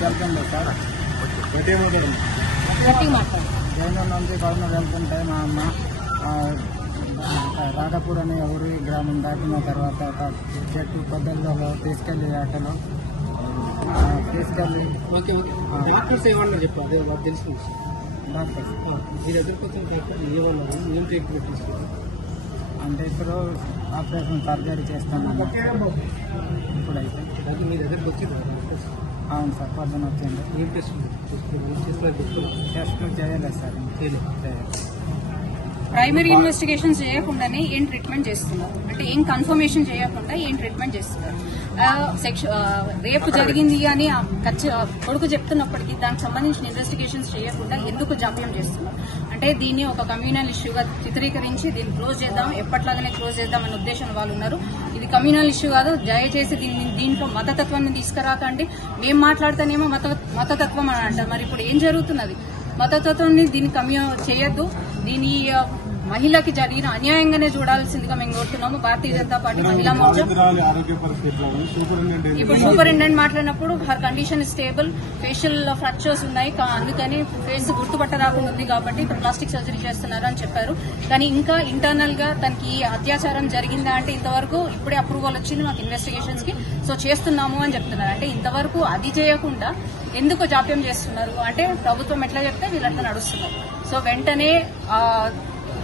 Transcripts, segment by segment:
Sir Jainoor నుంచి కౌనూరు వెళ్తుంటే మా అమ్మ రాఘపూర్ అనే ఊరి గ్రామం దాటిన తర్వాత ఒక చెట్టు పొద్దుల్లో తీసుకెళ్లి ఆటలో తీసుకెళ్లి డాక్టర్స్ ఏమన్నా చెప్పు అదే మాకు తెలుసు డాక్టర్స్ మీ దగ్గరకు వచ్చిన డాక్టర్ ఏమన్నారు ఏం ట్రీట్మెంట్ తీసుకున్నారు అంటే ఇప్పుడు ఆపరేషన్ సర్జరీ చేస్తాను ఇప్పుడైతే అది మీ దగ్గరకు వచ్చింది అవును సార్ పొద్దున వచ్చింది ఏం టెస్ట్ టెస్ట్ చేయలేదు సార్ చేయలేదు. ప్రైమరీ ఇన్వెస్టిగేషన్ చేయకుండానే ఏం ట్రీట్మెంట్ చేస్తున్నారు అంటే ఏం కన్ఫర్మేషన్ చేయకుండా ఏం ట్రీట్మెంట్ చేస్తున్నారు. రేపు జరిగింది అని కొడుకు చెప్తున్నప్పటికీ దానికి సంబంధించిన ఇన్వెస్టిగేషన్స్ చేయకుండా ఎందుకు జాప్యం చేస్తున్నారు అంటే దీన్ని ఒక కమ్యూనల్ ఇష్యూగా చిత్రీకరించి దీన్ని క్లోజ్ చేద్దాం, ఎప్పట్లాగానే క్లోజ్ చేద్దాం అనే ఉద్దేశం వాళ్ళు ఉన్నారు. ఇది కమ్యూనల్ ఇష్యూ కాదు, దయచేసి దీంట్లో మతతత్వాన్ని తీసుకురాకండి. మేము మాట్లాడితేనేమో మతతత్వం అని అంటారు. మరి ఇప్పుడు ఏం జరుగుతున్నది? మతతత్వాన్ని దీన్ని చేయొద్దు. దీని మహిళకి జరిగిన అన్యాయంగానే చూడాల్సిందిగా మేము కోరుతున్నాము. భారతీయ జనతా పార్టీ మహిళా మోర్చా ఇప్పుడు సూపరింటెండెంట్ మాట్లాడినప్పుడు her condition stable, facial fractures ఉన్నాయి, అందుకని ఫేస్ గుర్తుపట్ట రాకుండా ఉంది కాబట్టి ఇప్పుడు ప్లాస్టిక్ సర్జరీ చేస్తున్నారు అని చెప్పారు. కానీ ఇంకా ఇంటర్నల్ గా తనకి అత్యాచారం జరిగిందా అంటే ఇంతవరకు ఇప్పుడే అప్రూవల్ వచ్చింది మాకు ఇన్వెస్టిగేషన్స్ కి, సో చేస్తున్నాము అని చెప్తున్నారు. అంటే ఇంతవరకు అది చేయకుండా ఎందుకు జాప్యం చేస్తున్నారు అంటే ప్రభుత్వం ఎట్లా చెప్తే వీళ్ళు అట్లా నడుస్తున్నారు. సో వెంటనే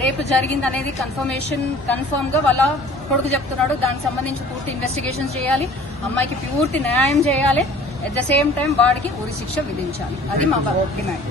రేపు జరిగింది అనేది కన్ఫర్మ్ గా వాళ్ళ కొడుకు చెప్తున్నాడు, దానికి సంబంధించి పూర్తి ఇన్వెస్టిగేషన్ చేయాలి, అమ్మాయికి పూర్తి న్యాయం చేయాలి, అట్ ద సేమ్ టైం వాడికి ఉరి శిక్ష విధించాలి. అది మా డిమాండ్.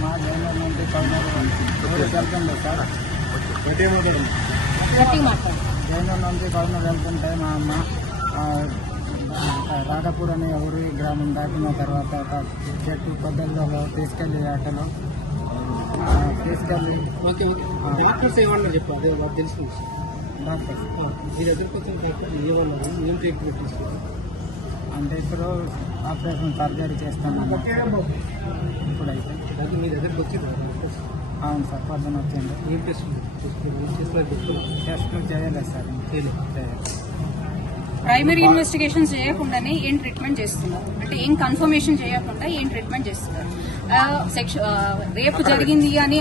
మా జైనూరు నుంచి కౌనూరు వెళ్తుండే సార్ జైనూరు నుంచి కౌనూరు వెళ్తుంటే మా అమ్మ రాఘపూర్ అనే ఊరి గ్రామం దాటిన తర్వాత ఒక చెట్టు పొద్దుల్లో తీసుకెళ్లి ఆటలో తీసుకెళ్లి డాక్టర్స్ ఏమన్నా చెప్పు అదే మాకు తెలుసు డాక్టర్స్ మీ దగ్గరకు వచ్చిన డాక్టర్ ఏమన్నారు ఏం ట్రీట్మెంట్ తీసుకున్నారు అంటే ఇప్పుడు ఆపరేషన్ సర్జరీ చేస్తాను ఇప్పుడైతే అది మీ దగ్గరకు వచ్చింది అవును సార్ పొద్దున వచ్చింది ఏం టెస్ట్ టెస్ట్ చేయలేదు సార్ చేయలేదు. ప్రైమరీ ఇన్వెస్టిగేషన్ చేయకుండానే ఏం ట్రీట్మెంట్ చేస్తున్నారు అంటే ఏం కన్ఫర్మేషన్ చేయకుండా ఏం ట్రీట్మెంట్ చేస్తున్నారు. రేపు జరిగింది అని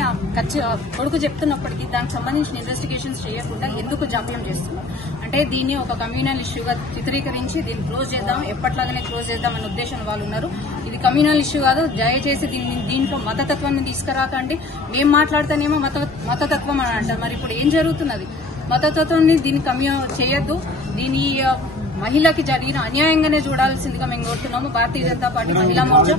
కొడుకు చెప్తున్నప్పటికీ దానికి సంబంధించిన ఇన్వెస్టిగేషన్స్ చేయకుండా ఎందుకు జాప్యం చేస్తున్నారు అంటే దీన్ని ఒక కమ్యూనల్ ఇష్యూగా చిత్రీకరించి దీన్ని క్లోజ్ చేద్దాం, ఎప్పట్లాగానే క్లోజ్ చేద్దాం అనే ఉద్దేశం వాళ్ళు ఉన్నారు. ఇది కమ్యూనల్ ఇష్యూ కాదు, దయచేసి దీంట్లో మతతత్వాన్ని తీసుకురాకండి. మేము మాట్లాడితేనేమో మతతత్వం అని అంటారు. మరి ఇప్పుడు ఏం జరుగుతున్నది? మతతత్వాన్ని దీన్ని చేయొద్దు. దీని మహిళకి జరిగిన అన్యాయంగానే చూడాల్సిందిగా మేము కోరుతున్నాము. భారతీయ జనతా పార్టీ మహిళా మోర్చా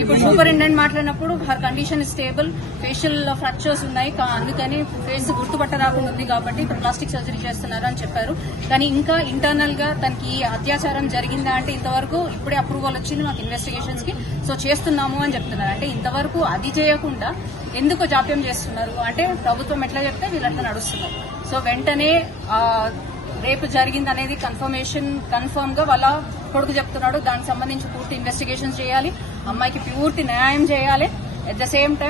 ఇప్పుడు సూపరింటెండెంట్ మాట్లాడినప్పుడు her condition stable, facial fractures ఉన్నాయి, అందుకని ఫేస్ గుర్తుపట్ట రాకుండా ఉంది కాబట్టి ఇప్పుడు ప్లాస్టిక్ సర్జరీ చేస్తున్నారు అని చెప్పారు. కానీ ఇంకా ఇంటర్నల్ గా తనకి అత్యాచారం జరిగిందా అంటే ఇంతవరకు ఇప్పుడే అప్రూవల్ వచ్చింది మాకు ఇన్వెస్టిగేషన్స్ కి, సో చేస్తున్నాము అని చెప్తున్నారు. అంటే ఇంతవరకు అది చేయకుండా ఎందుకు జాప్యం చేస్తున్నారు అంటే ప్రభుత్వం ఎట్లా చెప్తే వీళ్ళు అట్లా నడుస్తున్నారు. సో వెంటనే రేపు జరిగింది అనేది కన్ఫర్మ్ గా వాళ్ళ కొడుకు చెప్తున్నాడు, దానికి సంబంధించి పూర్తి ఇన్వెస్టిగేషన్ చేయాలి, అమ్మాయికి పూర్తి న్యాయం చేయాలి, అట్ ద సేమ్ టైం